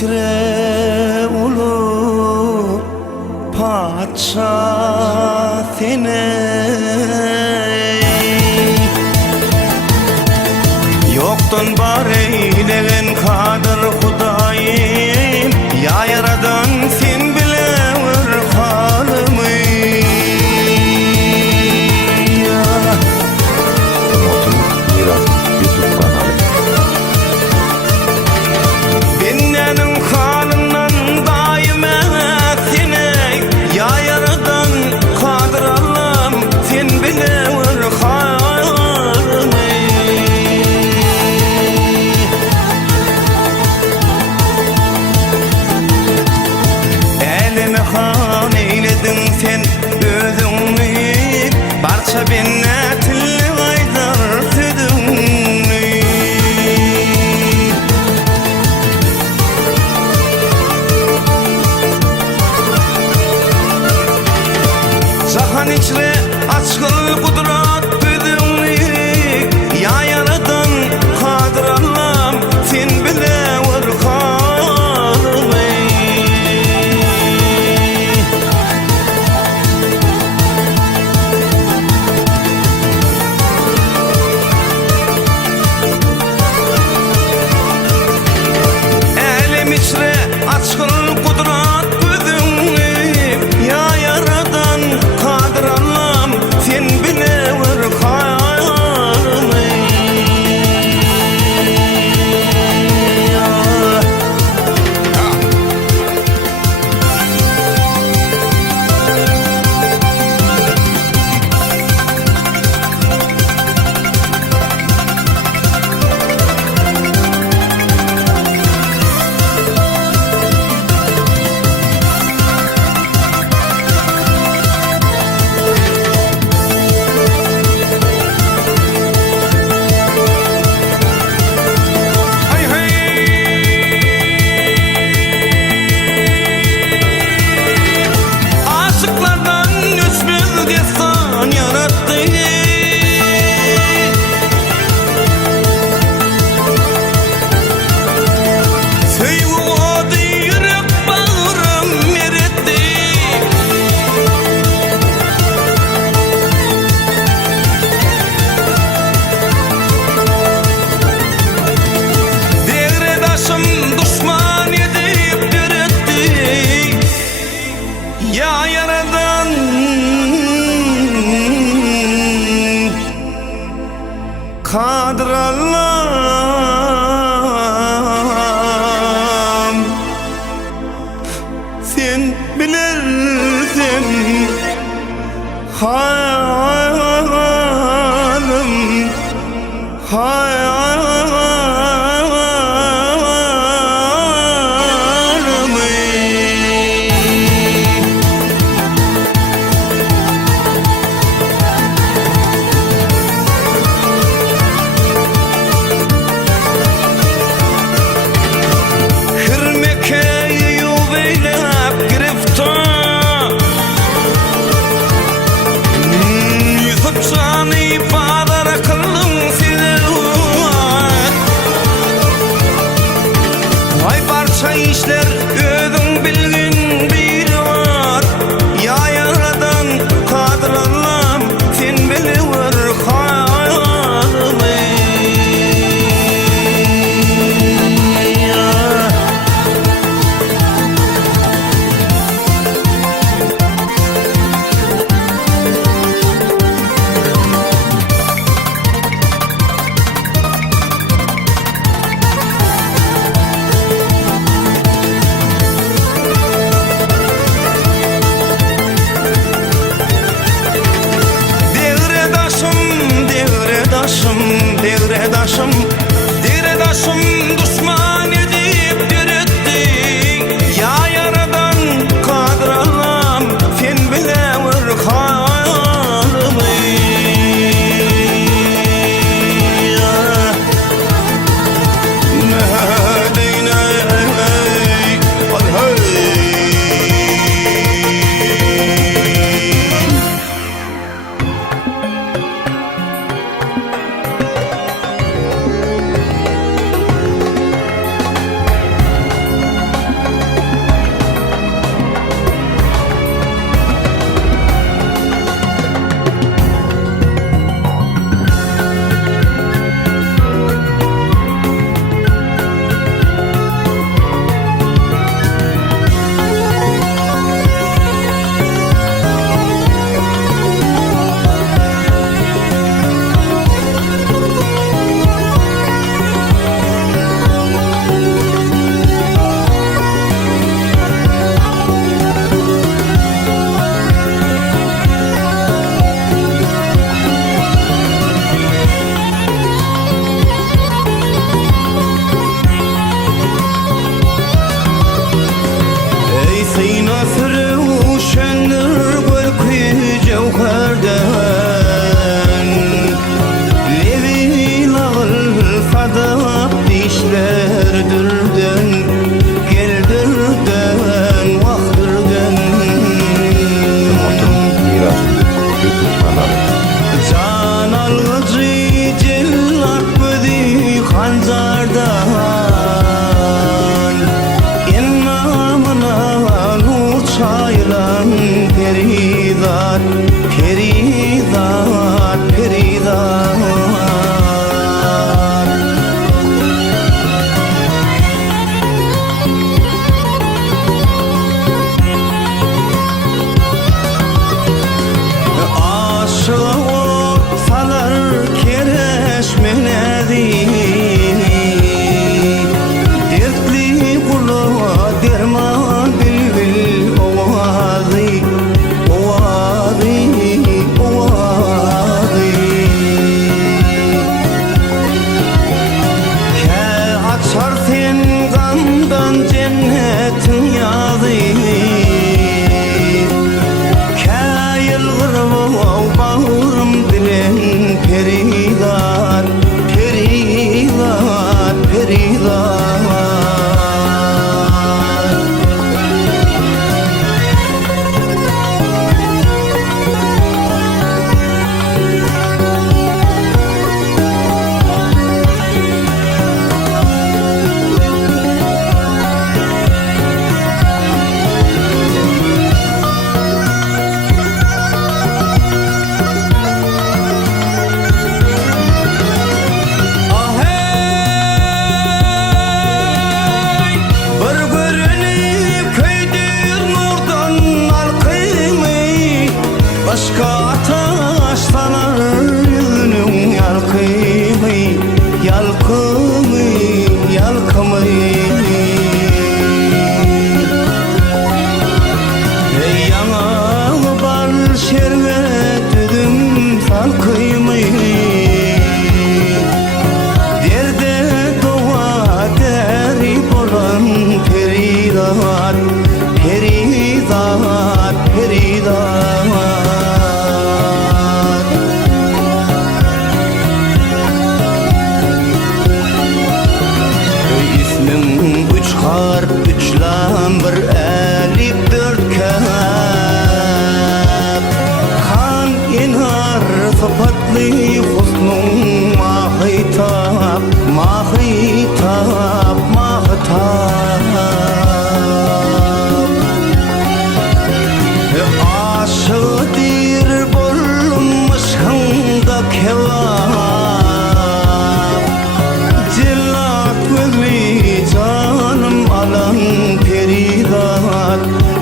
içre ulu padşah seni. Yoktan var eyleyen kadir Hudayim, ya yaradan sen bilever halımı. Umut'un Miras YouTube kanalı. Bennenin halından daim seni, ya yaradan kadir Allah'ım sen bilever halımı. Elime han eyledin sen özünü, barça bennetinle aydar tüdünü. Cahan içre açkın kudrat tüdünü, ya yaradan kadir Allah'ım sen bilever halımı. Elim içre açkın kudrat tüdünü, ya yaradan kadir Allah'ım sen bilever halımı. Hay hay. Aşıklardan 3.000 destan yarattı. Sevgi odu yürek bağrım eretti. Devredaşım düşman edip diretti, ya yaradan kadir Allah'ım sen bilirsin halim halımı. Hürmekeyi yuveylep giriftar, yüzüp canı ifadara kıldım seni. Vay parça işler ödün bilgin biri var, ya yaradan kadir Allah'ım sen bilever halımı. Ey yana bal şerbet düdüm sal kıymayı derde doğa deri bolan peridat peridat peridat İsmim üç harf üç lam bir elif dört kaf kan inar sıfatlı husnun mahitap mahitap mahitap aşıdır bulunmuş hında kevap cillat gözlü canım alan peridat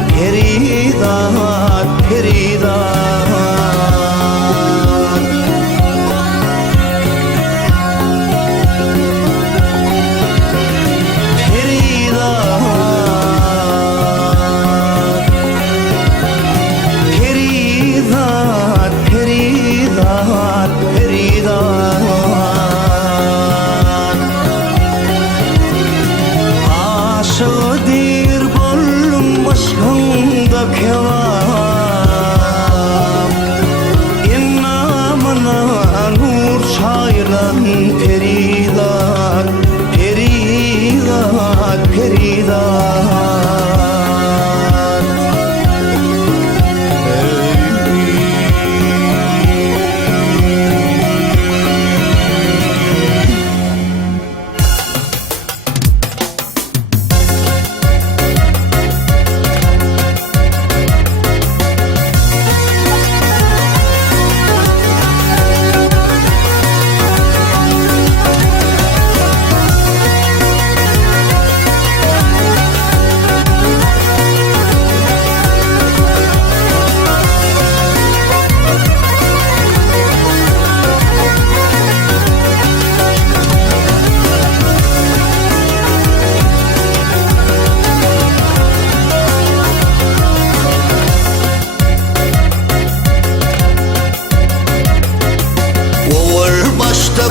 peridat peridat aşıdır bulunmuş hında kevap innamına nur şaylan peridat peridat peridat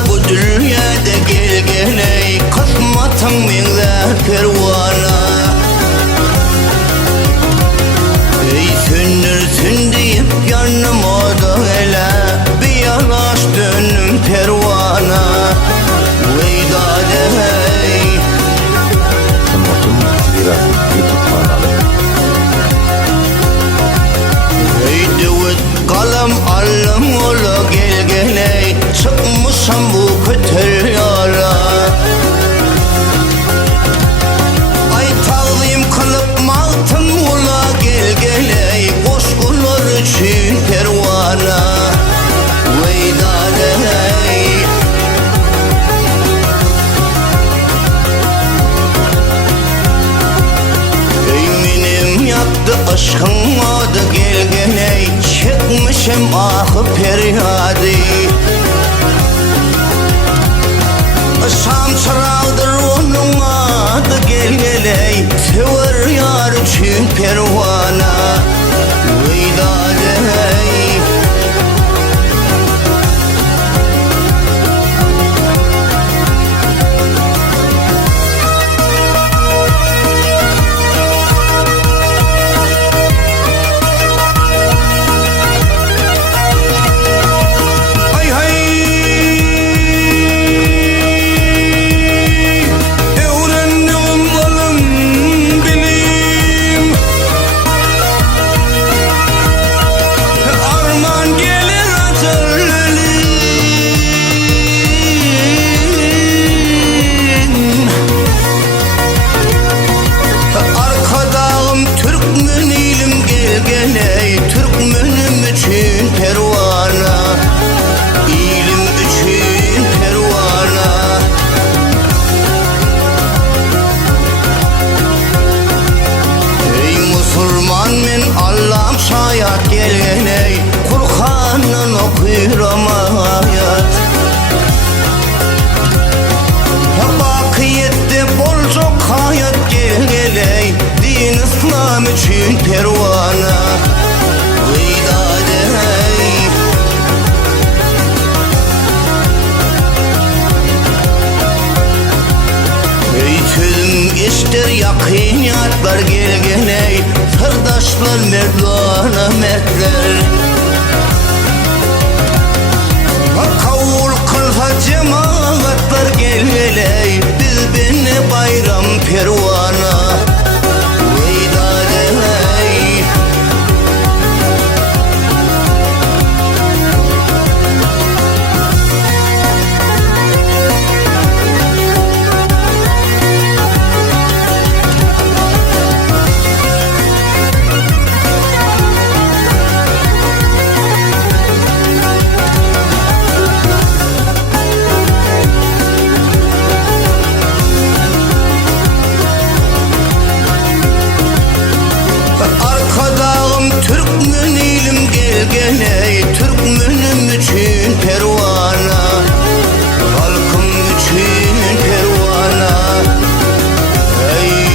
bu dünyada gelgeley kısmatın minler pervana ey söndürsün deyip yanıma da hele bir yanaş dönüm pervana veydade hey Umut'un Mirası YouTube kanalı. ey dıvıt kalem alım ola gelgeley çıkmışam bu kötü yola ay tağlayım kılıp maltın ula gelgeley koşkular için pervana veydane hey benim yaptı aşkın adı gelgeley çıkmışım ahı feryadi şam çırağıdır onun adı gelgeley sever yar için pervana veydade hey Bakiyette bolca üçün pervana Gıydadey Tüzüm geçtir yakinatlar gelgeney Sırdaşlar merdana mertler Kavul kılsa cemaatlar gelgeley Biz beni bayram pervana Veydaney Arkadağım Türkmen ilim gelgeney Türkmenim üçün pervana Halkım üçün pervana Hey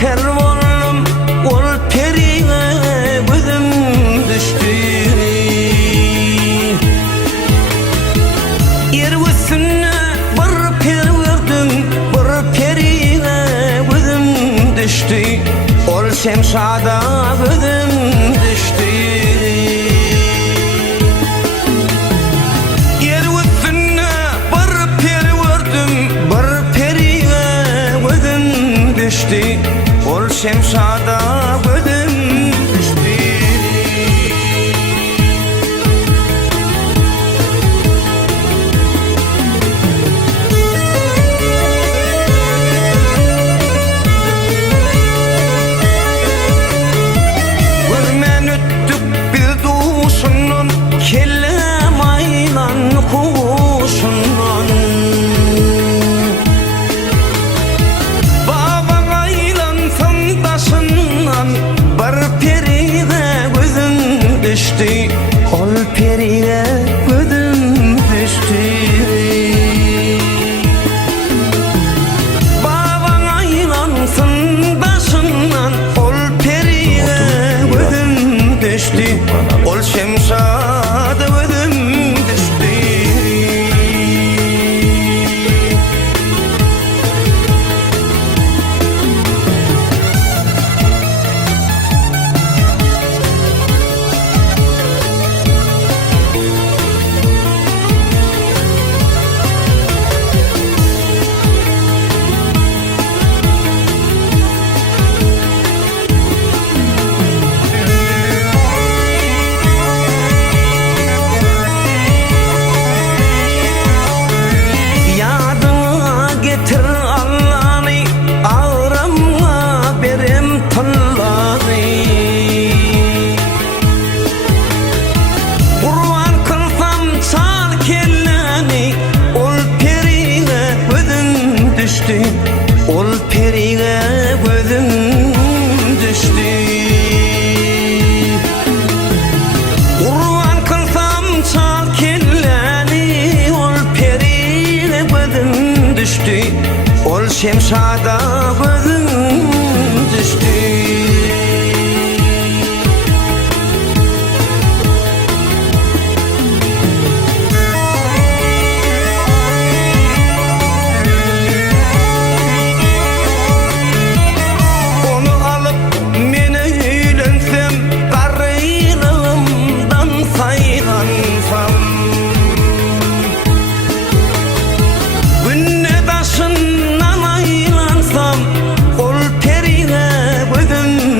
geçer oğlum ol perine gözüm düştü Yer üstüne bir peri verdim bir perine gözüm düştü Ol şemşada gözüm düştü Yer üstüne bir peri verdim bir perine gözüm düştü Ol şemşada gözüm düştü Görmen öttük bir duşunun kellem aylan kuşunun Bir perine gözüm düştü Ol perine gözüm düştü Baban aylansın başından Ol perine gözüm düştü Ol şemşada gözüm düştü Ol perine gözüm düştü Kurban kılsam çal kelleni Ol perine gözüm düştü Ol şemşada gözüm düştü Günne taşından aylansam Ol perine gözüm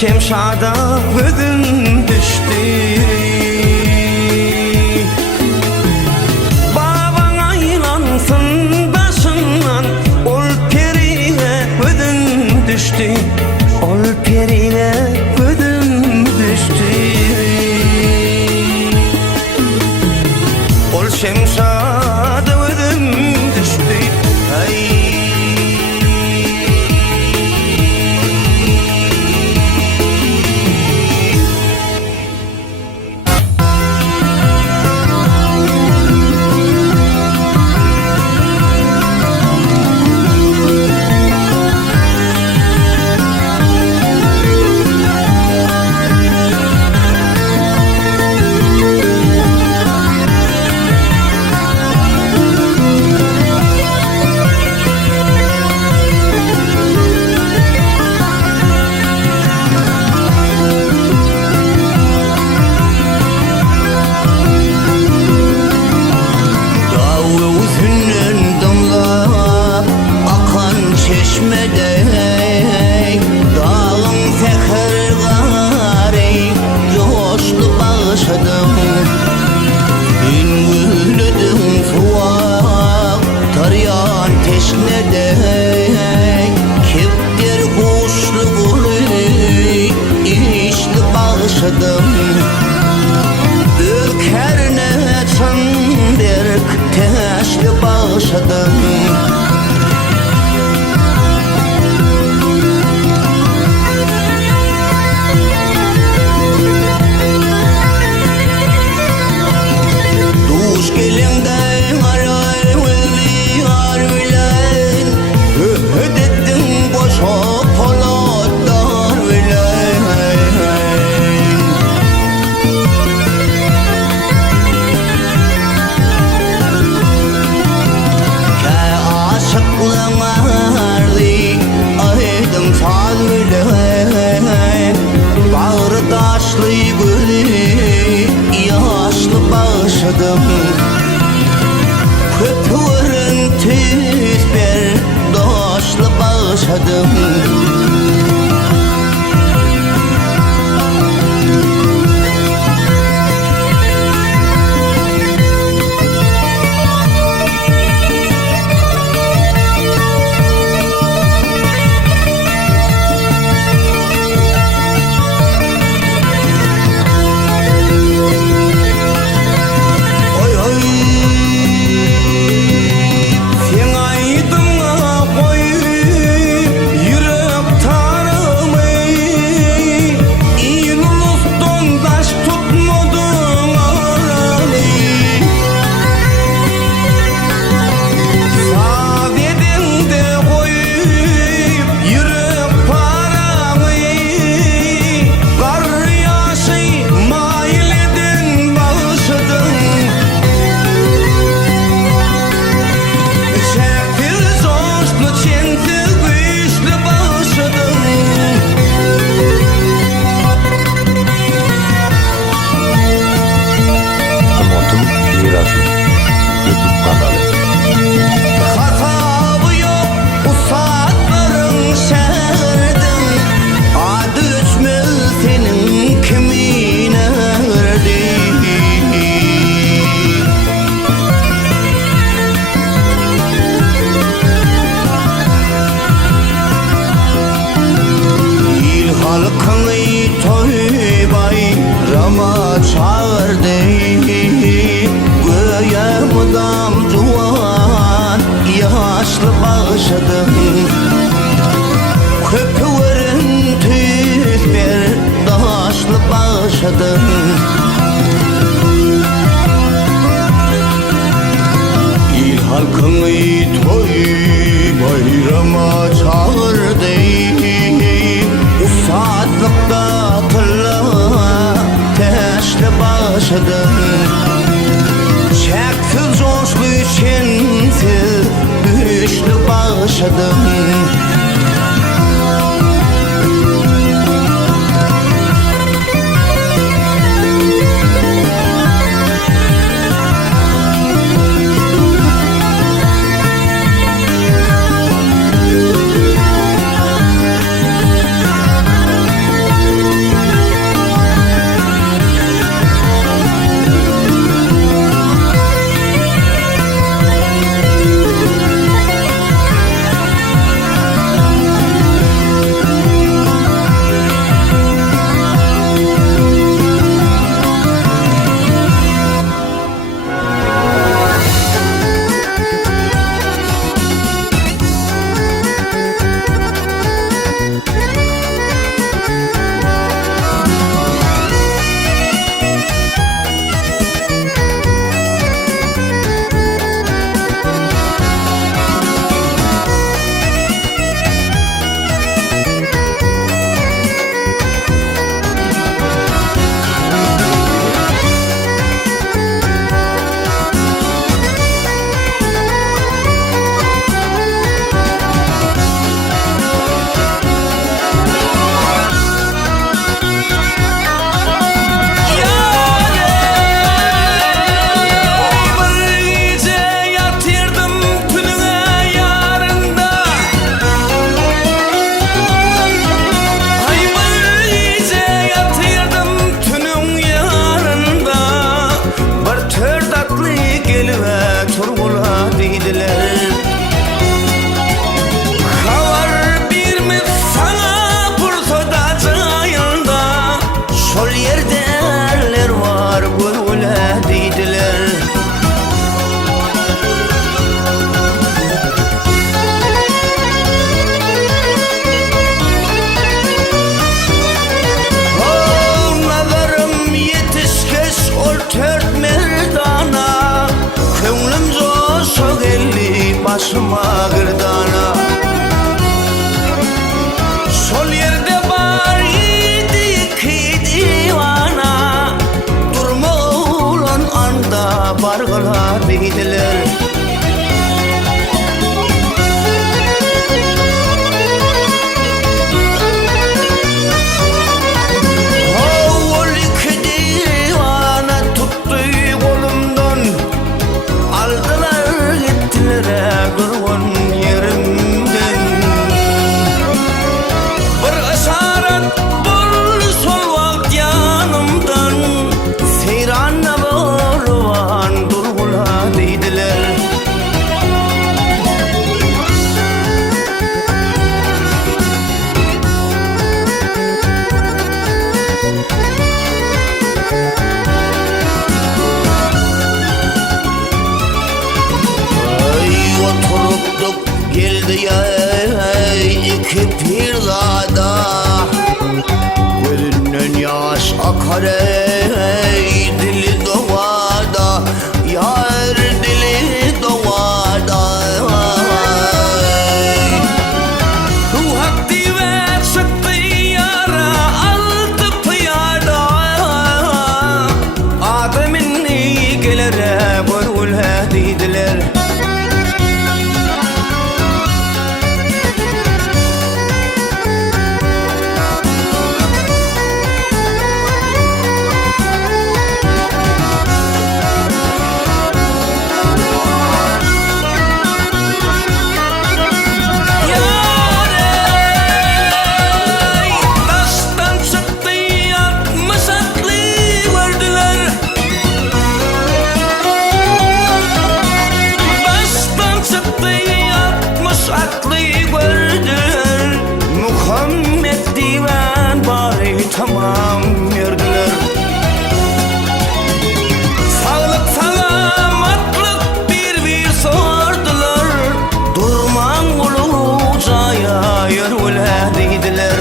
şemşada gözüm düştü. Baban aylansın başından, ol perine gözüm düştü. Ol perine gözüm düştü. Ol şemşada gözüm düştü. Ay Ülkerne çanberk teşli bağışadım. Duş gelende aray veli arvilen, öhdettin boşa polatlar vilen. Bağırdaşlı gülü yaşlı bağışadım. Kötüvürün tüzber daşlı bağışadım. Köpüvürün tüzber daşlı bağışadım. İl halkını toy bayrama çağırdı. Usadlıkta tılla teşli bağışadım. Çeksiz coşlu şensiz güçlü bağışadım. ki pirzada gözünden yaş akar ey dili doğada yar dili doğada Ruh ve çıktı yara altı piyada Adem'in iyi gelere börül hedidiler Muhammed divan bari tamam yerdiler Sağlık salamatlık bir sordular Durman ulucaya yürüle dediler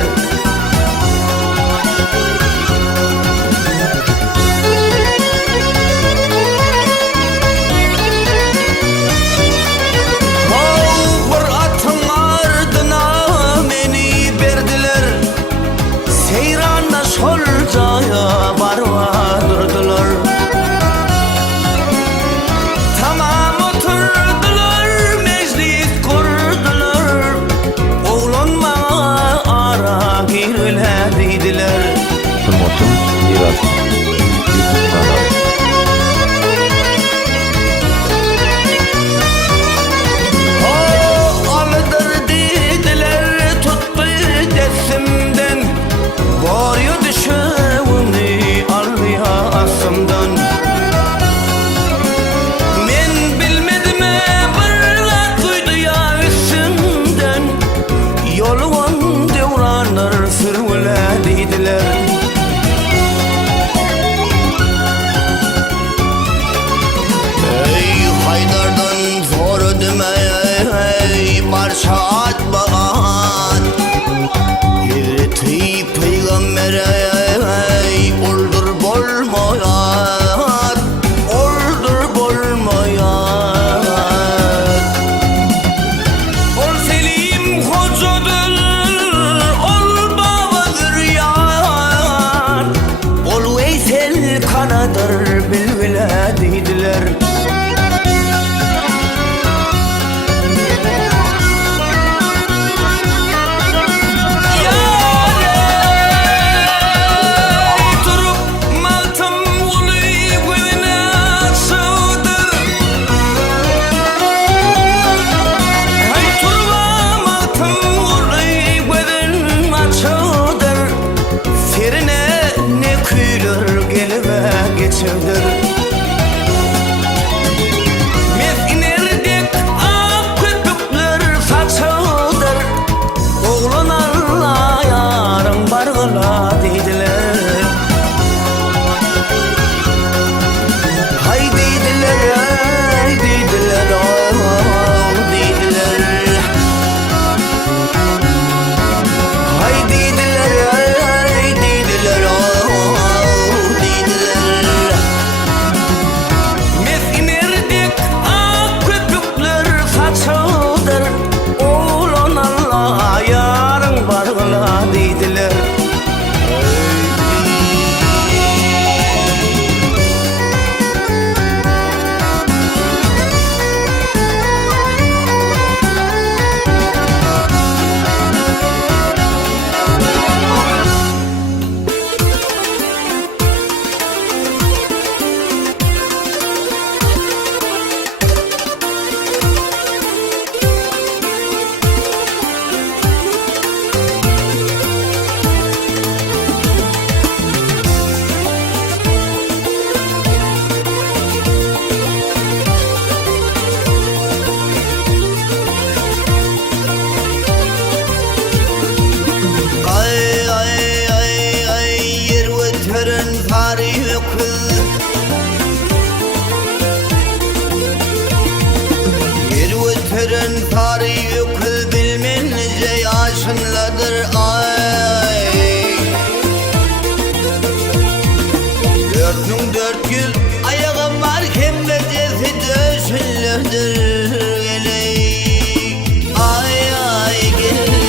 Solcaya barvadırdılar Tamam oturdular meclis kurdular Oğlun bana ara girle dediler Hürmetim Miras YouTube kanalı. Alıdır dediler tuttu desimden Boyu düşevini alıyor asımdan Men bilmedim barla duydu ya üstümden Yolun devranlar sürvüle dediler Ey Haydar'dan zor deme ey barça at bağat Hazreti Peygamber'e oldur bolmayat Oldur bolmayat Ol Selim hocadır ol babadır yar Ol Veysel kanadır bilvile dediler ay. Dört yıl ayağım varken meclisi döşülüdür geley. Ay ay geley.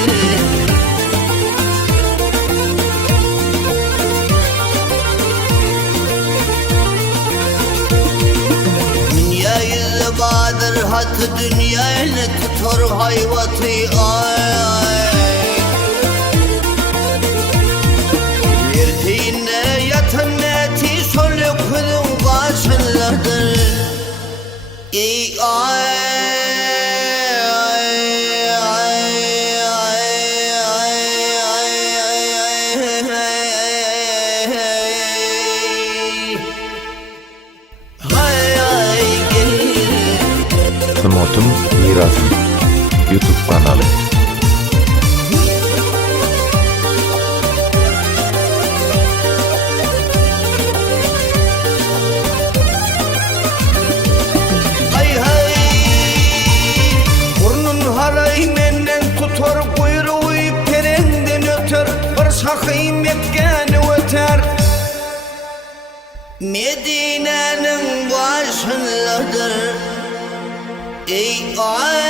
Dünyayı badır hatı dünyayı tutar hayvatı ay. Yertiğine yatan neti soluk kudum başınlardır. Ey ay ay ay ay ay ay gel. Hürmetim Mirasım YouTube kanalı. Hay hay burnun halay menden tutar kuyruğu perenden öter bir sakı Mekke'ni öter Medine'nin başındadır. Ey ay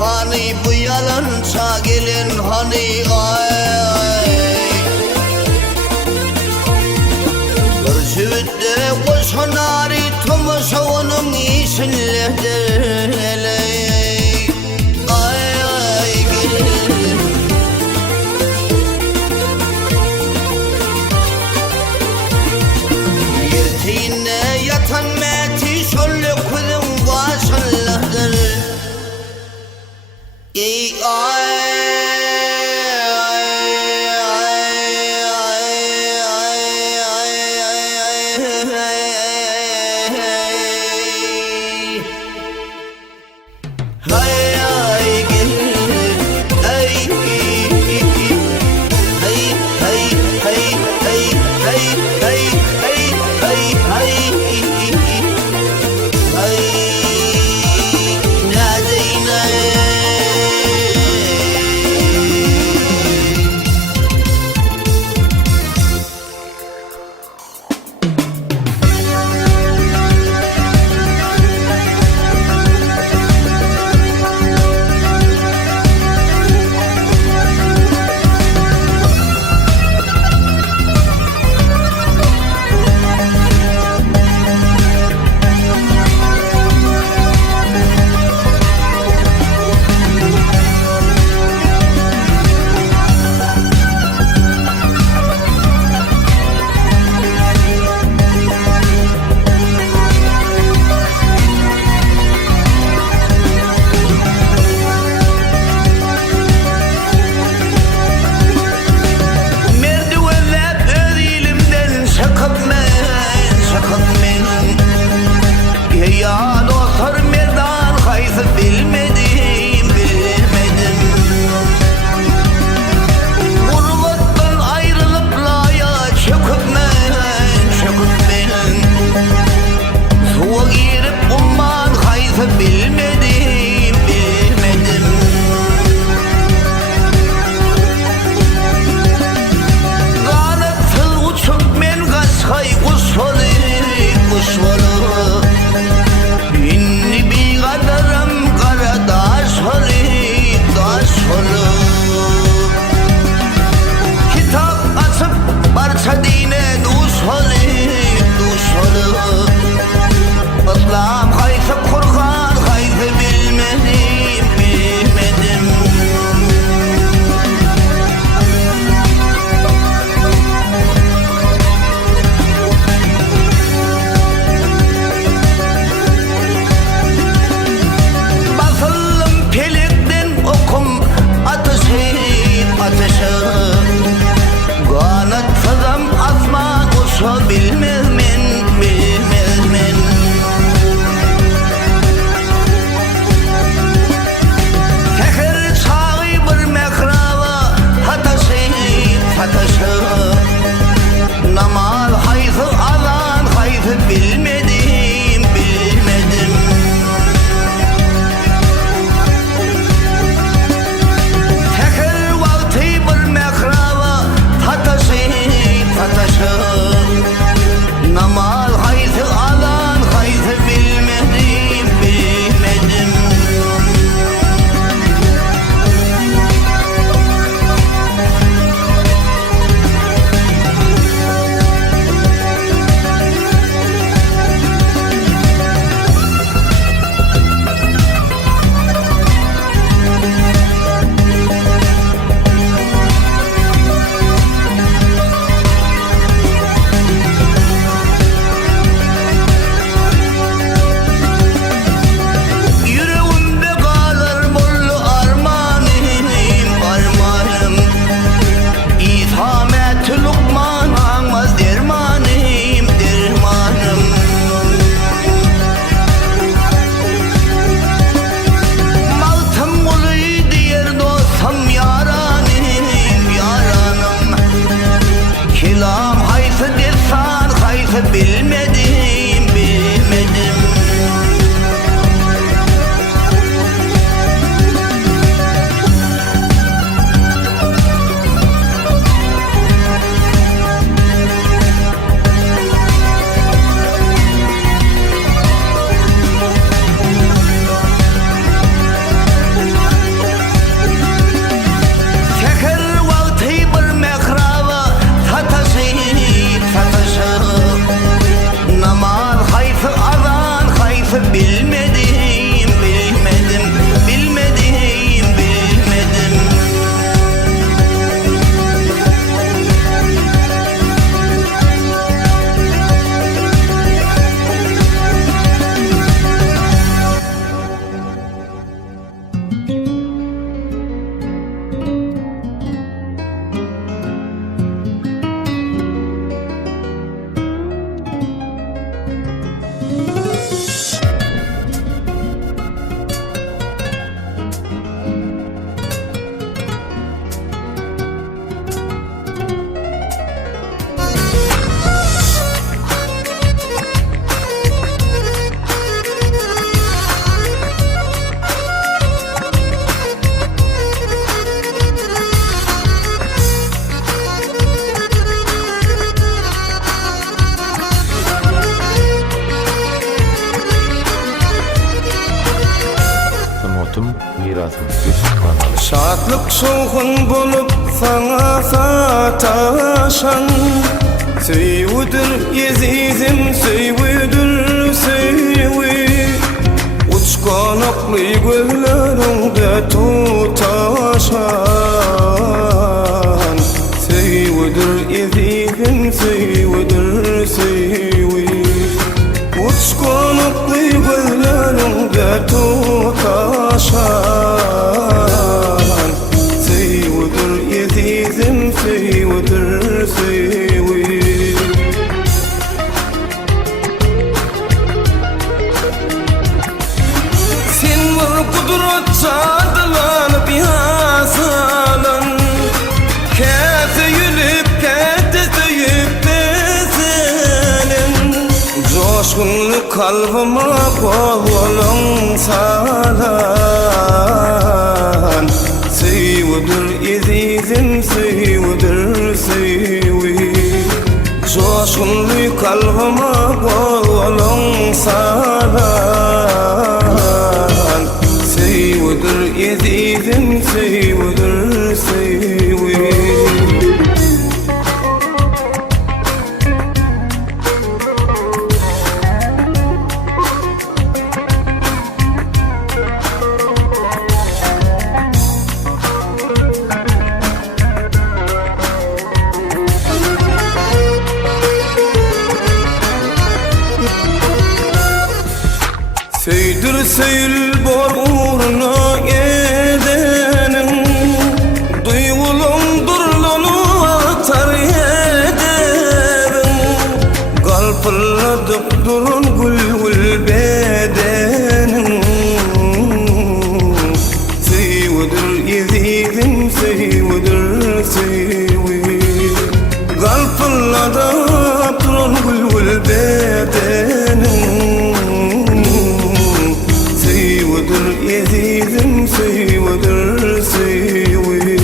Hani bu yalança gelin hani ay. Bir süvütte koşanari tumusa onun isinledir eley. Ay ay gelin. Yertiğine yatan meti şöyle kudum başındadır. Ey ay İslam haysa Kur'an Mirasım YouTube kanalı. Şatlık şoğun bolup sana sataşan, söýüdür yezizim söýüdür söýüwi. Uçkan akly gözlerinde tutaşan, söýüdür yezizim söýüdür söýüwi. Uçkan akly gözlerinde tutaşan, söýüdür yezizim söýüdür söýüwi. Sen bir kudret çadılanıp yasalan, kete yülüp kete söyüp besenin. Coşkunlu kalbıma kovalın salan, söýüdür yezizim söýüdür söýüwi. Coşkunlu kalbıma kovalın salan, söýüdür yezizim söýüdür söýüwi. Söýdür söýül bor uğruna edenin, duýgulum durlunu atar ederin. Galpylladyp durun gül bedenin, söýüdür yezizim söýüdür söýüwi. Galpylladyp durun gül bedenin, söýüdür yezizim söýüdür söýüwi.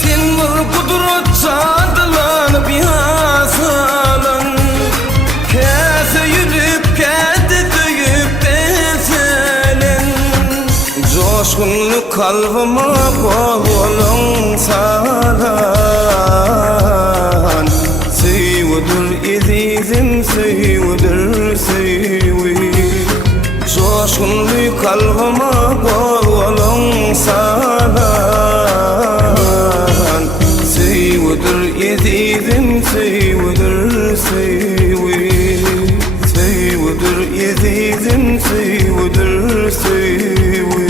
Sen bir kudret çadılanıp yasalan, kese yülüp kete söyüp besenin. Coşkunlu kalbıma kovalın salan, söýüdür yezizim söýüdür söýüwi. Coşkunlu kalbıma kovalın salan, söýüdür yezizim söýüdür söýüwi. Söýüdür yezizim söýüdür söýüwi.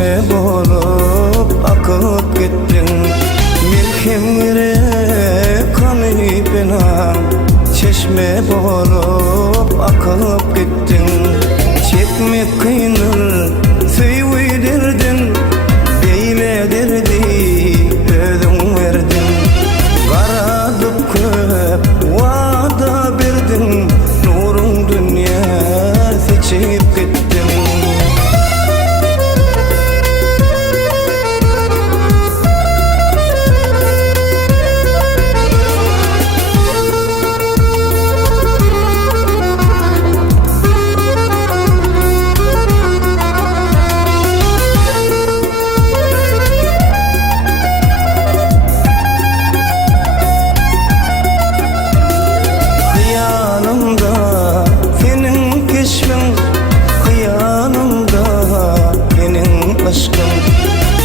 çeşme bolup akıp gittin. Melhemlere kanıp enam, çeşme bolup akıp gittin. Çekmek kıyınır söyüyderdin, beyle derdi özün verdin. Karadıp köp vada berdin, nurun dünya seçip gittin.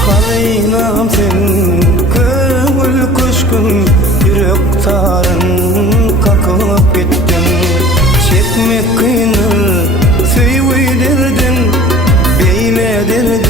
Halıynam sen köngül köşkün, yürek tarın kakıp gittin. Çekmek kıyınır söyüyderdin, beyle derdin